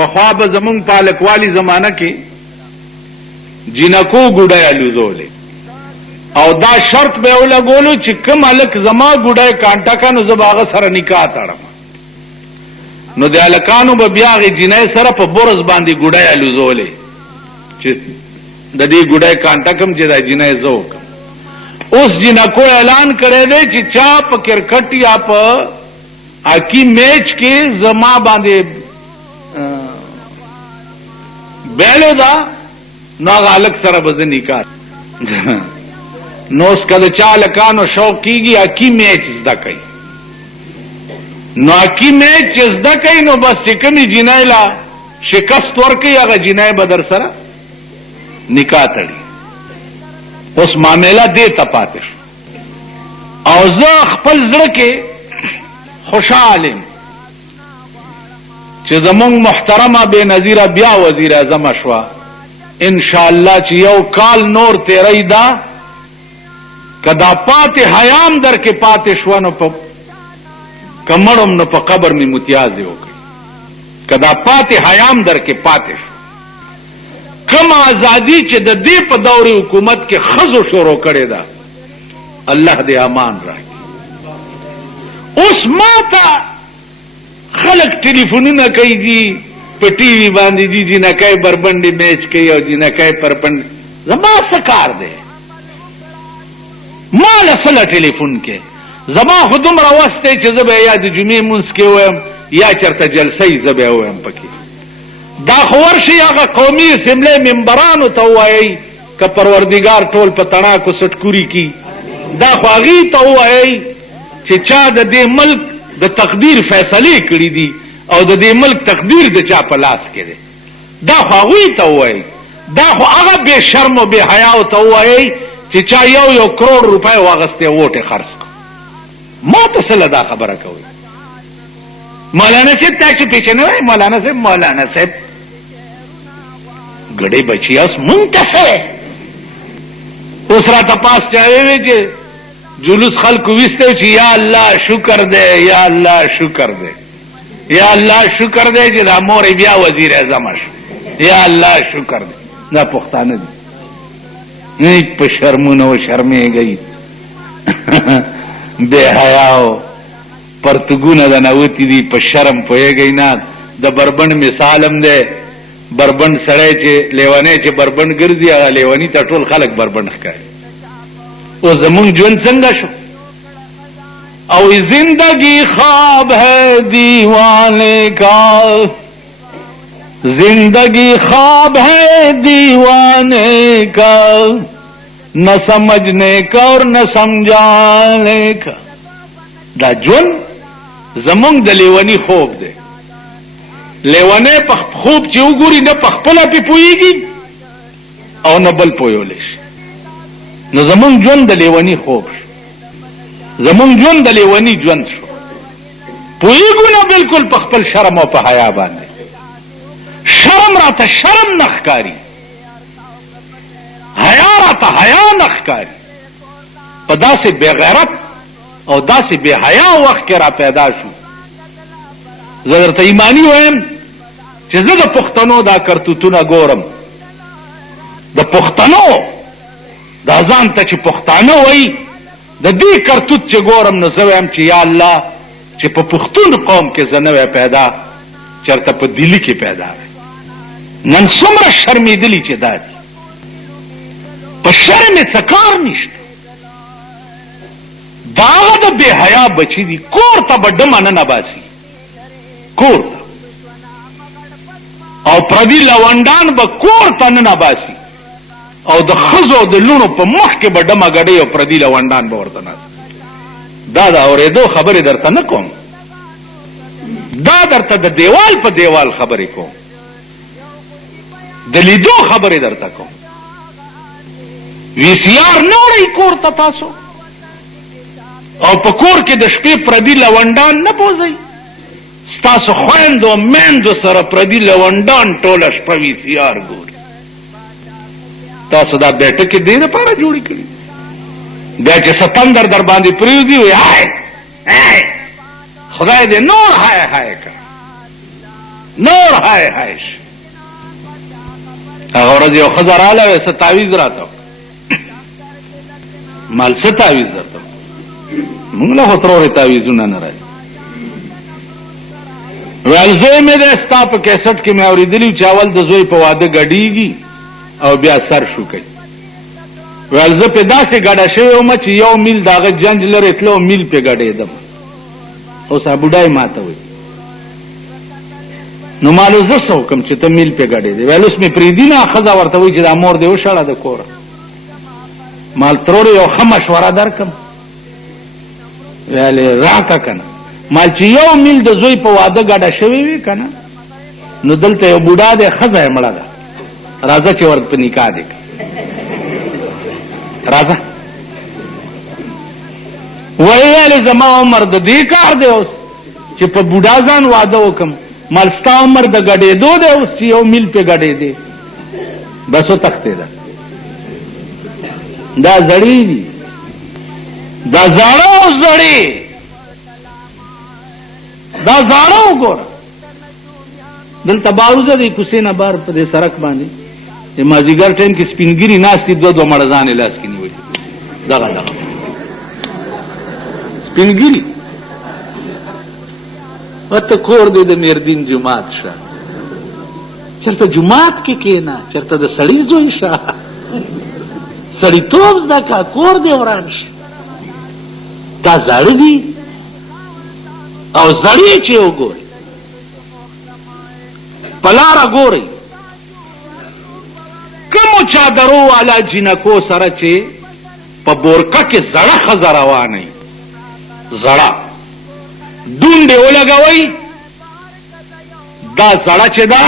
پخوا به زمونږ پالکوالی زمانه کې جنکو ګوډی الوزولې او دا شرط به ولګولو چې کوم هلک زما ګوډی کانټکه نو زه به هغه سره نکاح تړم. نو د هلکانو به بیا هغې جنۍ سره په برز باندې ګوډی الوزولې چې د دې ګوډی کانټکم چې دا جنۍ زه وکړم. اوس جنکو اعلان کړی دی چې چا په کرکټ یا په هاکی میچ کې زما باندې بیلو دا نو هغه هلک سره به زه نکاح. نو اوس که د چا هلکانو شوق کېږي هاکی میچ زده کوي نو هاکی میچ چې زده کوي نو بس چې کومې جنۍ له شکست ورکوي هغه جنۍ به در سره نکاح تړي. اوس معامله دې ته پاتې شو او زه خپل زړه کې خوشحال یم چې زمونږ محترمه بے نظیره بیا وزیر اعظم شوه. انشاءالله چې یو کال نور تیری دا که دا پاتې حیام در کې پاتې شوه نو په کمړم نو په قبر می متیازې وکړي. که دا پاتې حیام در کې پاتې شو کم ازادي چې د دې په دور حکومت کې ښځو شروع کړې ده الله دې امان راکړي. اوس ما ته خلق ټلیفونونه کوي جی په ټي وي باندې جی جنکۍ بربنډې میچ کوي او جنکۍ پربنډ. زما څه کار دی؟ ما له څه ټلیفون کې زما خو دومره وس دی چې زه به یا د جمعې مونځ کې ویم یا چېرته جلسه زه به ویم پکې. دا خو ورشي هغه قومي اسمبلی ممبرانو ته ووایئ که پروردګار ټول په تڼاکو سټکوري کي دا خو هغې ته ووایئ چې چا د دې ملک د تقدیر فیصلې کړي دي او د دې ملک تقدیر د چا په لاس کې دی. دا خو هغوی ته ووایئ. دا خو هغه بې شرم او بې حیاو ته ووایئ چې چا یو کروڑ روپۍ واغستې ووټ یې خرڅ کړو. ما ته څه له دا خبره کوئ؟ مولانا صاحب تاسو پیچنه وایي مولانا صاحب ګډې بچي اوس مونږ ته څه اوس راته پاس چا ویې چې جلوس خلکو ویستی چې یا الله شکر دی یا الله شکر دی یا الله شکر دی چې دا مور بیا وزیر اعظم شو یا الله شکر دی. دا پښتانه دي نه په شرمونه و شرمېږئ بې حیاو پرتګونه د نوتي دي په شرم پوهېږئ نه. د بربنډ مثال هم دی. بربنډ سړی چې لیونی چې بربنډ ګرځي هغه لیوني ته ټول خلک بربنډ ښکاري. او زمونږ ژوند څنګه شو؟ او زندگی خواب ہے دیوانے کا زندگی خواب ہے دیوانے کا نہ سمجھنے کا اور نہ سمجھانے کا. دا ژوند زمونږ د لیوني خوب دی. لیونی په خوب چې وګوري نه په خپله پې پوهېږي او نه بل پوهولی شي. نو زمونږ ژوند د لیوني خوب شو. زمونږ ژوند د لیوني ژوند شو. پوهېږو نه بلکل په خپل شرم او په حیا باندې. شرم راته شرم نه ښکاري حیا راته حیا نه ښکاري. په داسې بېغیرت او داسې بې حیا وخت کې را پیدا شو. زه درته ایمانی وایم چې زه د پښتنو دا کرتوتونه ګورم. د پښتنو دا ځان ته چې پښتانه وایي د دې کرتوت چې ګورم نو زه وایم چې یا الله چې په پښتون قوم کې زه نه وی پیدا چېرته په دلي کې پیدا وی. نن څومره شرمېدلي چې دا دي. په شرم یې څه کار نشته. دا هغه د بې حیا بچي دي. کور ته به ډمه نه نباسي کور ته او پردي لونډان به کور ته نه نباسي او د ښځو د لوڼو په مخ کې به ډمه ګډۍ او پردي لونډان به ورته ناست. دا د اورېدو خبرې درته نه کوم. دا درته د دیوال په دیوال خبرې کوم. د لیدو خبرې درته کوم. وی سی آر نه وړئ کور ته تاسو او په کور کې د شپې پردي لونډان نه بوځئ. ستاسو خویندو میندو سره پردي لونډان ټوله شپه وی سی آر ګوري. تاسو دا بیټکې دې دپاره جوړې کړي بیا چې ستندر در باندې پرېوځي وی های خدای دې نور های های کړ. نور هاي هایش هغه ورځ یو ښځه راله څه تعویذ راته مال څه تعویذ درته موږ له خطرو تعویذونه نه راځي ولزه مې د ستا په کیسټ کې مې اورېدلی چې اول د زوی په واده ګډېږي او بیا سر شو کوي ولزه په داسې ګډه شوی وم چې یو میل داغه جنج لرې تلو میل په ګډېدم اوس بوډای ماته وایي نو مالو زه څه وکړم چې ته میل په ګډېدې ویل اوس مې پرېږدي نه ښځه ورته وایي چې دا مور دې وشړه د کوره مال ترور یو ښه مشوره درکړم ویلې راکړه که نه مال چې یو میل د زوی په واده ګډه شوی وي که نه نو دلته یو بوډا دی ښځه یې مړه ده راځه چې ورته په نکاح دې راځه ویلې زما عمر د دې کار دی اوس چې په بوډا ځان واده وکم مال ستا عمر د ګډېدو دی اوس چې یو میل پې ګډېدې بس وتښتېده دا زړې دي دا زاړه او زړې دا زاړه وګوره دلته باروزه دی کوڅې نه بار په دې سړک باندې د مازدیګر ټایم کې سپینګیري ناستې دوه مړه ځانې لاس کې نیولي دغه سپینګیري ورته کور دی د میردین جماعت شه چېرته جماعت کې کېنه چېرته د سړي زوی شه سړیتوب زده که کور دی وران شي دا زاړه دي او زړې چې وګورئ په لاره ګورئ کومو چادرو والا جینکو سره چې په بورکه کې زړه ښځه روانه زړه ډونډې ولګوئ دا زړه چې ده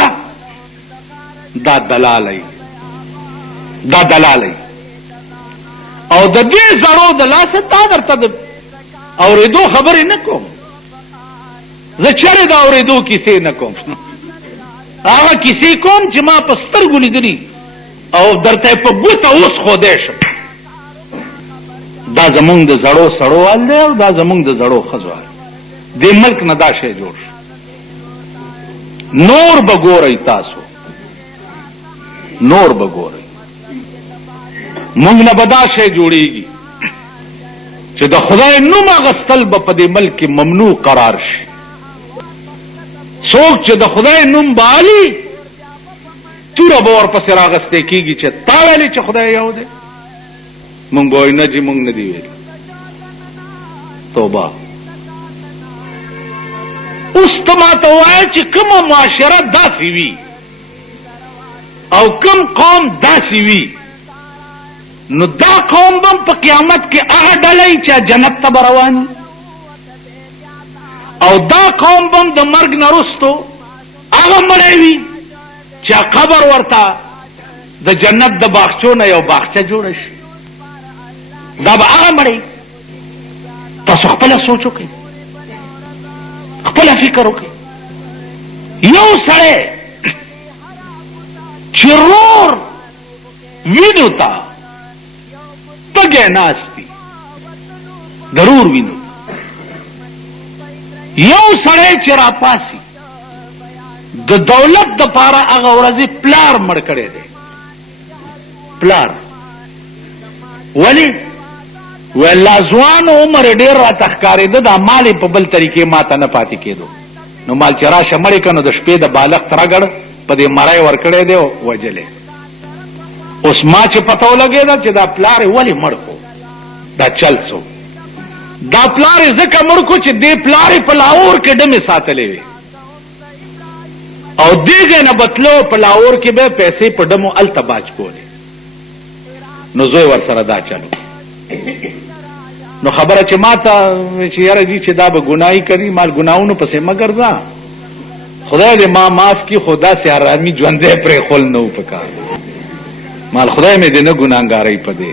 دا دلالی دا دلالی او د دې زړو د لاسه دا درته د اورېدو خبرې نه کوم زه چېرې د اورېدو کیسې نه کوم هغه کیسې کوم چې ما په سترګو لیدلي او درته په ګوته اوس ښودی شم دا زمونږ د زړو سړو حال دی او دا زمونږ د زړو ښځو حال دې ملک نه دا شی جوړ شو نور به ګورئ تاسو نور به ګورئ مونږ نه به دا شی جوړېږي چې د خدای نوم اغستل به په دې ملک کې ممنوع قرار شي څوک چې د خدای نوم بالي توره به ورپسې راغستی کېږي چې تا ویلې چې خدای یو دی مونږ به وایو نه جي مونږ نه دي ویلي توبه اوس ته ماته ووایه چې کومه معاشره داسې وي او کوم قوم داسې وي نو دا قوم بم په قیامت کې هغه ډلې چې جنت ته به رواني او دا قوم بم د مرګ نه وروستو هغه مړی وي چې قبر ورته د جنت د باغچو نه یو باغچه جوړه شي دا به هغه مړی تاسو خپله سوچ وکړئ خپله فکر وکړئ یو سړی چې رور وینو ته تګی ناستی ضرور وینو یو سړی چې راپاسي د دولت د پاره هغه ورځې پلار مړ کړی دی پلار ولې ولا ځوان عمر ډېر راته ښکارېده دا مال په بل طریقې ماته نه پاتې کېدو نو مال چې راشه مړې که نو د شپې د بالښت رګړ په دې مړی ورکړی دی وجلې اوس ما چې پته ولګېده چې دا پلار یې ولې مړ کړو دا چل څو دا پلار یې ځکه مړ کړو چې دې پلار یې په لاهور کې ډمې ساتلې وې او دې ځای نه بتلو په لاهور کې به پیسې په ډمو هلته باج کولې نو زوی ورسره دا چلو نو خبره چې ما ته چې یاره جي چې دا به ګناهي کوي مال ګناهونو پسې مه ګرځه خدای دې ما معاف کړي خو داسې ارامي ژوندی پرېښول نه و پکار مال خدای مې دې نه ګناهګارۍ په دې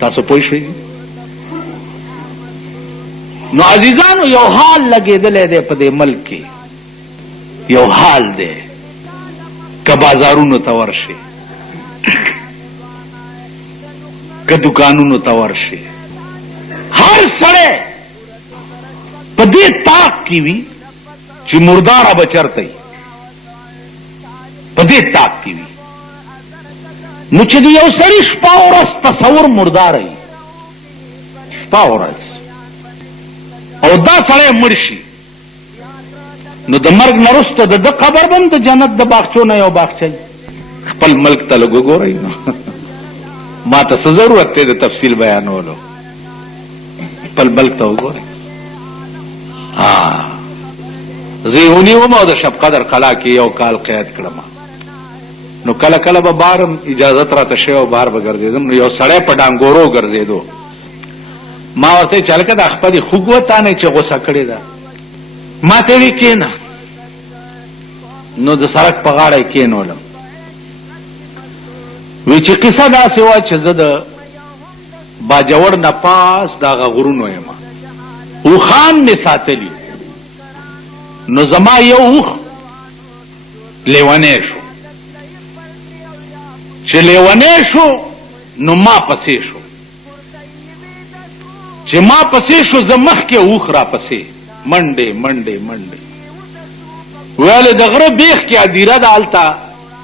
تاسو پوه شئ نو عزیزانو یو حال لګېدلی دی په دې ملک کې یو حال دی که بازارونو ته ورشي که دکانونو ته ورشي هر سړی په دې طاق کې وي چې مرداره بچرته په دې تاک کې وي. نو چې د یو سړي شپه ورځ تصور مرداره وي، شپه ورځ، او دا سړی مړ شي، نو د مرګ نه وروسته د ده قبر به هم د جنت د باغچو نه یو باغچه وي. خپل ملک ته لږ وګورئ نو ما ته څه ضرورت دی د تفصیل بیانولو. خپل ملک ته وګورئ. زه یې ونیوم او د شب قدر قلا کې یو کال قید کړم. نو کله کله به بارم اجازت راته شوی او بار به ګرځېدم، نو یو سړی په ډانګورو ګرځېدو. ما ورته ویل چې هلکه دا خپلې خوږ وتانئ چې غوسه کړې ده. ما ته وی کېنه. نو د سړک په غاړه یې کېنولم. وی چې قصه داسې وه چې زه د باجوړ نه پاس د هغه غرونو یم، اوښان مې ساتلي. نو زما یو اوښ لیونی شو. چې لیونی شو نو ما پسې شو. چې ما پسې شو زه مخکې اوښ را پسې منډې منډې منډې. ویل د غره بیخ کې ادیره ده، هلته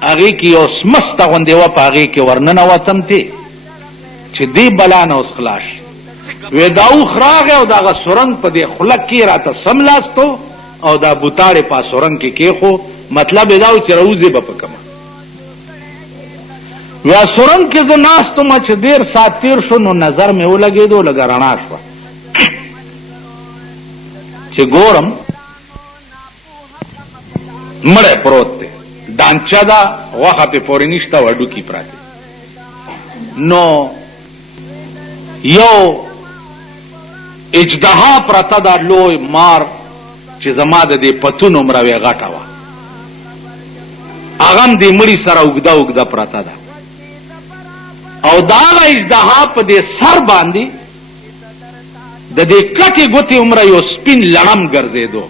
هغې کې یو سمسته غوندې وه، په هغې کې ورننوتم تی چې دې بلا نه اوس خلاص شي. وی دا اوښ راغی او د هغه سرنګ په دې خوله کې راته سملاستو او دا بوتاړې په سرنګ کې کېښو. مطلب یې دا و چې راوځې به په کمه. وی سرنګ کې زه ناست وم چې ډېر ساعت تېر شو، نو نظر مې ولګېدو، لږه رڼا شوه. چې ګورم مړی پروت دی، ډانچه ده، غوښه پې پورې نشته، هډوکي پراته. نو یو اجدها پرته ده، لوی مار چې زما د دې پتون عمره وې غټه وه، هغه هم دې مړي سره اوږده اوږده پرته ده. او د هغه اجدها په دې سر باندې د دې کټې ګوتې عمره یو سپین لړم ګرځېدو،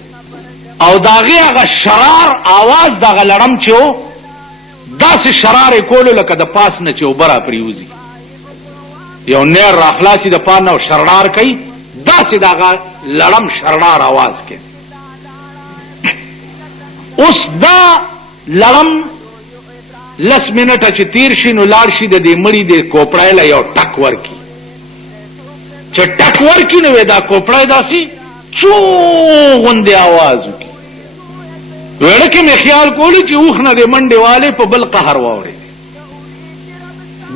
او د هغې هغه شرار آواز د هغه لړم چې و داسې شرار یې کولو لکه د پاس نه چې اوبه را پرېوځي، یو نیر را خلاصي د پا نه او شرار کوي، داسې د هغه لړم شرار آواز کوي. اوس دا لړم 10 منټه چې تیر شي نو لاړ شي د دې مړي د کوپړی له یو ټک ورکي. چې ټک ورکي نو دا کوپړی داسې چو غوندې آواز وکړي. ویړه کې مې خیال کولی چې اوښ نه د منډې والې په بل قهر واورېدې.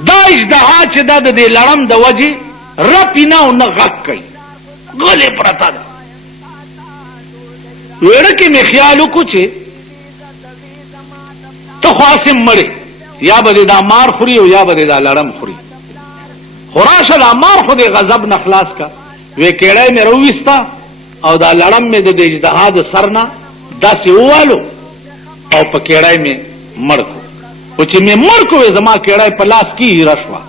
دا اژدها چې دا د دې لړم د وجې رپي نه او نه غږ کوي، غلې پرته ده. ویړه کې مې خیال وکړو چې ته خو هسې مړې، یا به دې دا مار خوري او یا به دې دا لړم خوري، خو راشه دا مار خو دې غضب نه خلاص کا. وی کیړی مې راوویسته او دا لړم مې د دې اژدها د سر نه داسې ووالو او په کیړی مې مړ کړو. خو چې مې مړ کړو زما کیړی په لاس کې ایره شوه.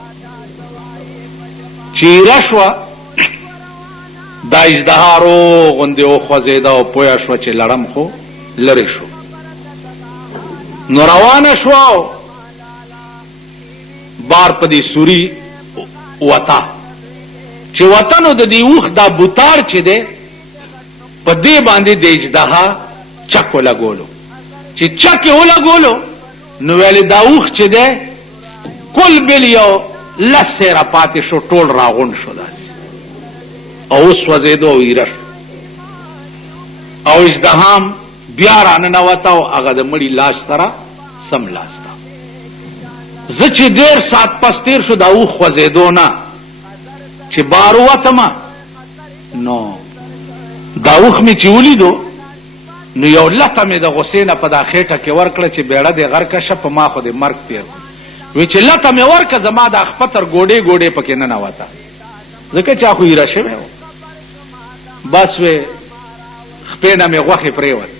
چې ایره شوه دا اژدها روغ غوندې وخوځېده او پویه شوه چې لړم خو لرې شو. نو روانه شوه او بار په دې سوري وته. چې وته نو د دې اوښ دا بوتاړ چې دی په دې باندې د اژدها چک ولګولو. چې چک یې ولګولو نو ویلې دا اوښ چې دی کل بل یو 10 سیره پاتې شو، ټول راغونډ شو داسې او وسوځېدو او ایره شو. او اژدها هم بیا راننوته او هغه د مړي لاس سره سملاسته. زه چې ډېر ساعت پس تېر شو دا اوښ خوځېدو نه، چې بار ووتمه نو دا اوښ مې چې ولیدو نو یو لته مې د غوسې نه په دا خېټه کې ورکړه چې بیړه دې غرکه شه، په ما خو دې مرګ تېر. وی چې لته مې ورکه زما دا خپتر ګوډې ګوډې پکې ننوته، ځکه چا خو ایره شوی و. بس وی خپې نه مې غوښې پرېوت.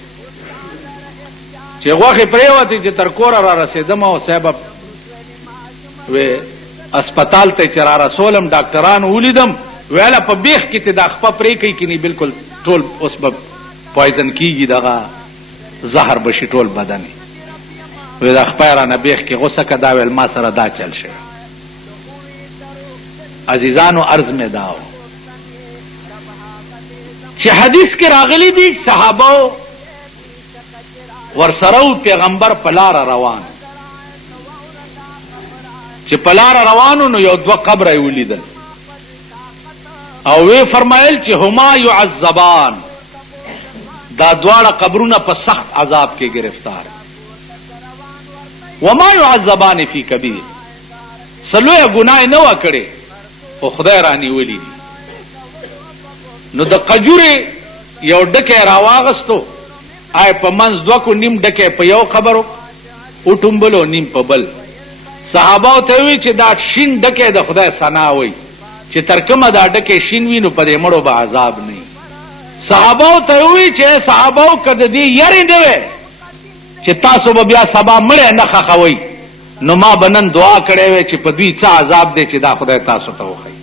چې غوښې پرېوتې چې تر کوره را رسېدم او صاحب وی اسپتال ته چې را رسولم ډاکټرانو ولیدم، ویله په بیخ کې ته دا خپه پرې کوي که نه بلکل ټول اوس به پوایزن کېږي، دغه زهر به شي ټول بدن. وی دا خپه رانه بیخ کې غوسه که. دا ویل ما سره دا چل شوی. عزیزانو عرض مې دا و چې حدیث کې راغلی دي صحابو ورسره پیغمبر پلار روان، چې پلار روانو نو یو دوه قبر یې ولیدل او وی فرمایل چې هما يعذبان، دا دواړه قبرونه په سخت عذاب کې گرفتار. وما يعذبان فی کبیر، سلوه ګناه نه وکړي او خدای رانی ولی دي. نو د قجوري یو ډکه راواغستو، آی په منځ دوه کو نیم ډکه په یو خبرو او ټومبلو نیم په بل. صحابه ته وی چې دا شین ډکه د خدای ثنا وای، چې ترکمه دا ډکه شین وینو په دې مړو به عذاب نه. صحابه ته وی چې صحابه کده دې یری نه وي چې تاسو به بیا سبا مړ نه خخوي، نو ما بنن دعا کړې وي چې په دوی څه عذاب دی چې دا خدای تاسو ته وخی.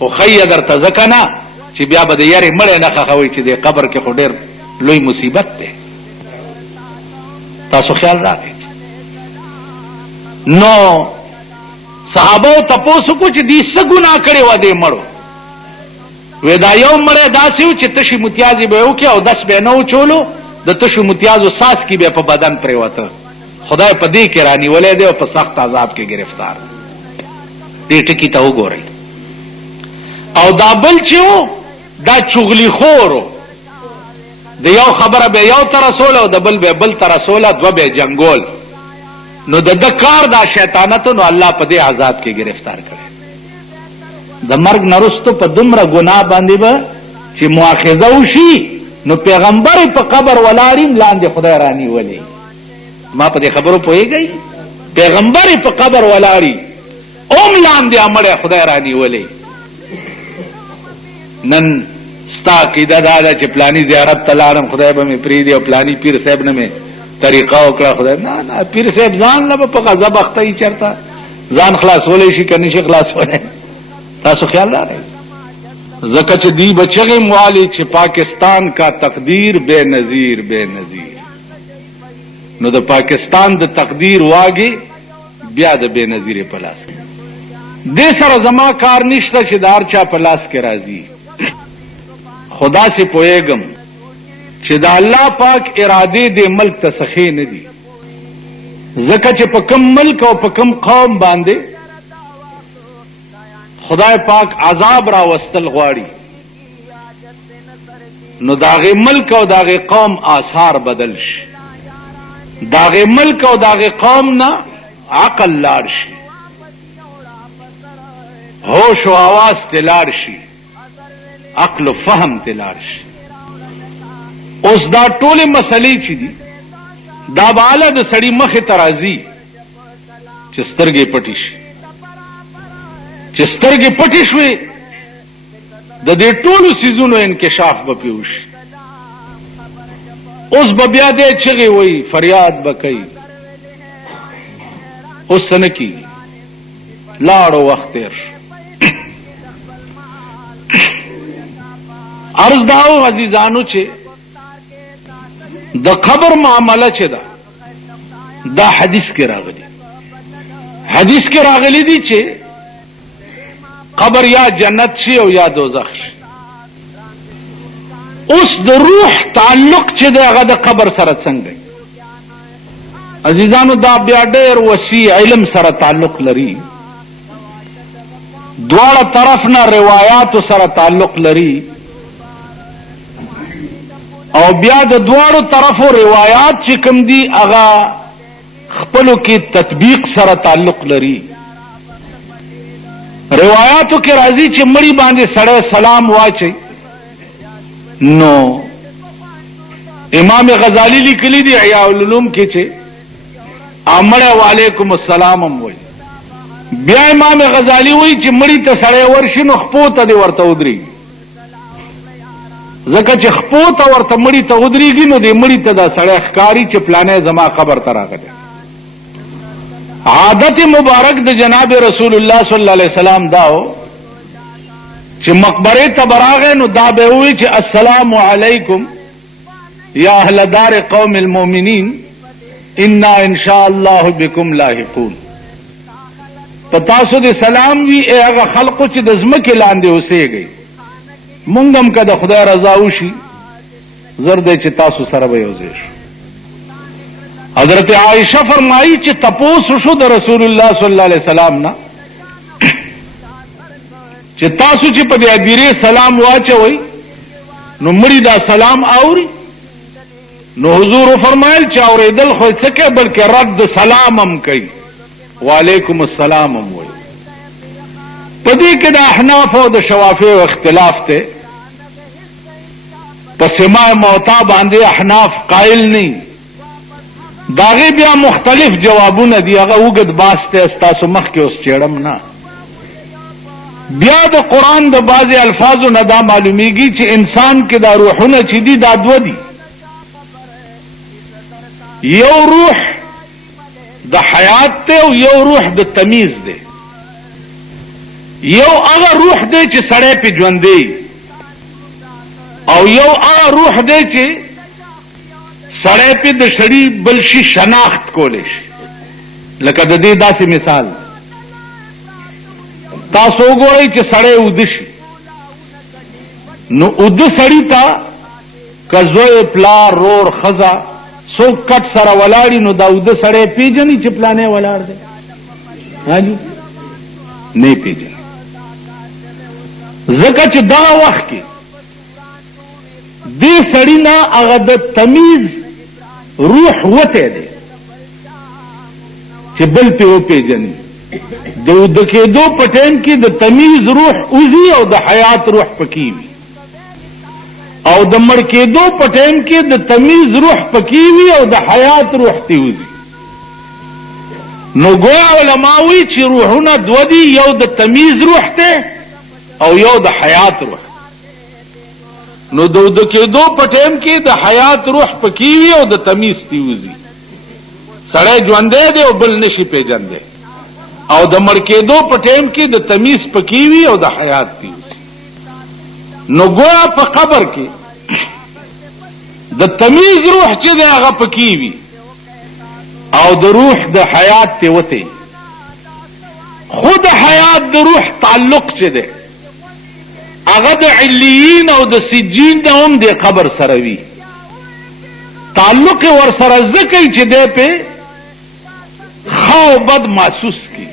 او خی درته ځکه چې بیا به د یری مړ نه خخوي چې د قبر کې خو ډېر لوی مصیبت دی. تاسو خیال راکړئ. نو صحابه تپوسو کو چې دې څه ګناه کړې و دې مړو؟ وې دا یو مړی داسې و چې تشي متیازې به وکړي او دس به نه وچولو، د تشو متیازو ساس کې به په بدن پرېوته. خدای په دې کې رانیولی دی او په سخت عذاب کې گرفتار. دې ټکي ته وګورئ. او دا بل چې و دا چغلی خور، د یو خبره به یو ته رسوله او د بل به بل ته رسوله، دوه به جنګول. نو د کار دا شیطانتو، نو الله په دې عذاب کې گرفتار کړي. د مرګ نرستو په دومره ګناه باندې به چې مؤاخذه وشي، نو پیغمبر په قبر ولاړیم لاندې خدای رانی ولی. ما په دې خبرو پوهیږئ؟ پیغمبر په قبر ولاړی اوم لاندې امړه خدای رانی ولی. نن ستا عقیده دا ده چې پلانی زیارت ته لاړم خدای به مې پرېږدي او پلانی پیر صاحب نه مې طریقه وکړه خدای. نه پیر صاحب ځان له په غضب اخته یې چرته ځان خلاصولی شي که نشي خلاصولی. تاسو خیال راغی. ځکه چې دی بچغې موالی چې پاکستان کا تقدیر بے نظیر بے نظیر، نو د پاکستان د تقدیر واګي بیا د بے نظیر په لاس. دې سره زما کار نشته چې دار چا په لاس کې راځي. خدا سے پوهیږم چې د الله پاک اراده دې ملک ته سخی نه دي. ځکه چې په کم ملک او په کم قوم باندې خدای پاک عذاب را وستل غواړي، نو داغه ملک او داغه قوم آثار بدل شي، داغه ملک او داغه قوم نه عقل لاړ شي، هوش او आवाज تلار شي، عقل او فهم تلار شي. اوس دا ټول مسلې چې دي دا بالا د سړی مخه ترازی چې سترګې پټې شي، چې سترګې پټې شوي د دې ټولو سيزونو انکشاف به پیوشي. اوس به بیا دې چغې وي فریاد به کوي. اوس نه کیږي، لاړو وخت تیر شو. عرض داو عزیزانو چې د قبر معامله چې ده دا حدیث کې راغلی. حدیث کې راغلی دي چې قبر یا جنت شي او یا دوزخ شي. اوس د روح تعلق چې د هغه د قبر سره څنګه؟ عزیزانو دا بیا ډېر وسیع علم سره تعلق لري، دواړه طرف نه روایات سره تعلق لري، او بیا د دواړو طرفو روایات چې کوم دي هغه خپلو کې تطبیق سره تعلق لري. روایاتو کې راځي چې مړی باندې سړی سلام واچي. نو امام غزالی لیکلی دی احیاء العلوم کې چې امړه وعلیکم السلام هم وایي. بیا امام غزالی وایي چې مړی ته سړی ورشي نو خپو ته دی ورته ودرېږي، ځکه چې خپو ته ورته مړی ته ودرېږي نو دی مړی ته دا سړی ښکاري چې پلانې زما قبر ته راغلی. عادت مبارک د جناب رسول الله صلی الله علیه وسلم داو چې مقبره ته براغه نو دا به وی چې السلام علیکم یا اهل دار قوم المؤمنین انا ان شاء الله بكم لاحقون. پتاسو دې سلام وی هغه خلقو چې د زمکه لاندې اوسېږي، مونږ هم که د خدای رضا وشي زر دې چې تاسو سره به یو ځای شو. حضرت عائشہ فرمائی چې تپوس شو د رسول الله صلی الله علیه وسلم نه چې تاسو چې په دې ادیره سلام واچوي نو مړي دا سلام اوري. نو حضور فرمایل چې اوریدل خو څه کې بلکې رد سلام هم کوي، وعلیکم السلام هم وایي. په دې کې د احناف او د شوافیع اختلاف ته په سماع موتا باندې احناف قائل نه، داغه بیا مختلف جوابونه دی، هغه وګد باسته استاسو مخ کې اوس چېړم نه. بیا د قران د بعضی الفاظو نه دا معلومیږي چې انسان کې دا روحونه چې دي دا دو دي، یو روح د حیات ته او یو روح د تمیز دی. یو هغه روح دی چې سړی په ژوند دی، او یو هغه روح دی چې سړی په د شړی بل شي شناخت کولی شي. لکه د دې داسې مثال تاسو وګورئ چې سړی اوده شي، نو اوده سړی ته که زوی پلار رور ښځه څوک کټ سره ولاړي نو دا اوده سړی پیژني چې پلانې ولاړ دی؟ حاجی نه پیژني، ځکه چې دغه وخت کې دې سړی نه هغه د تمیز روح وته دی چې بل په وپیژني. د اوده کېدو په ټیم کې د تمیز روح اوزي او د حیات روح پکې وي، او د مړ کېدو په ټیم کې د تمیز روح پکې وي او د حیات روح ته اوزي. نو ګویا علماء وایي چې روحونه دوه دي، یو د تمیز روح ته او یو د حیات روح. نو د اوده کېدو په ټیم کې د حیات روح پکې وي او د تمیز ته اوزي. سړی ژوندی دی او بل نشي پیژندی، او د مړ کېدو په ټیم کې د تمیز پکې وي او د حیات ته اوزي. نو ګویا په قبر کې د تمیز روح چې دی هغه پکې وي او د روح د حیات ته وته. خود حیات د روح تعلق چې دی هغه د علیین او د سجین نه هم د قبر سره وي. تعلق ور سره ځکه چې دی په خو بد محسوس کی،